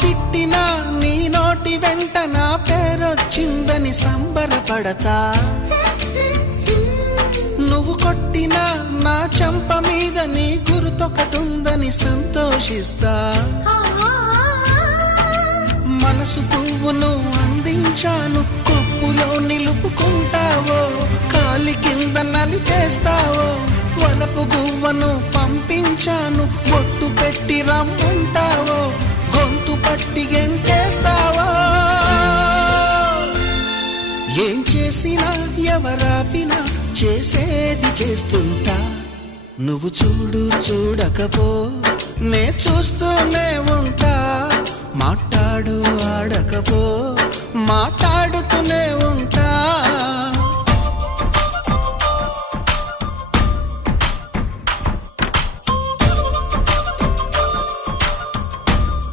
తిట్టినా నీ నోటి వెంట నా పేరొచ్చిందని సంబరపడతా. నువ్వు కొట్టినా నా చెంప మీద నీ గుర్తొకటుందని సంతోషిస్తా. మనసు పువ్వును అందించాను, కొప్పులో నిలుపుకుంటావో, కాలి కింద నలిపేస్తావో. వలపు గువ్వను పంపించాను, బొట్టు పెట్టి రమ్మంటావో, గొంతు పట్టి గెంటేస్తావో. ఏం చేసినా ఎవరాపినా చేసేది చేస్తుంటా. నువ్వు చూడు చూడకపో నే చూస్తూనే ఉంటా. మాట్లాడు ఆడకపో మాట్లాడు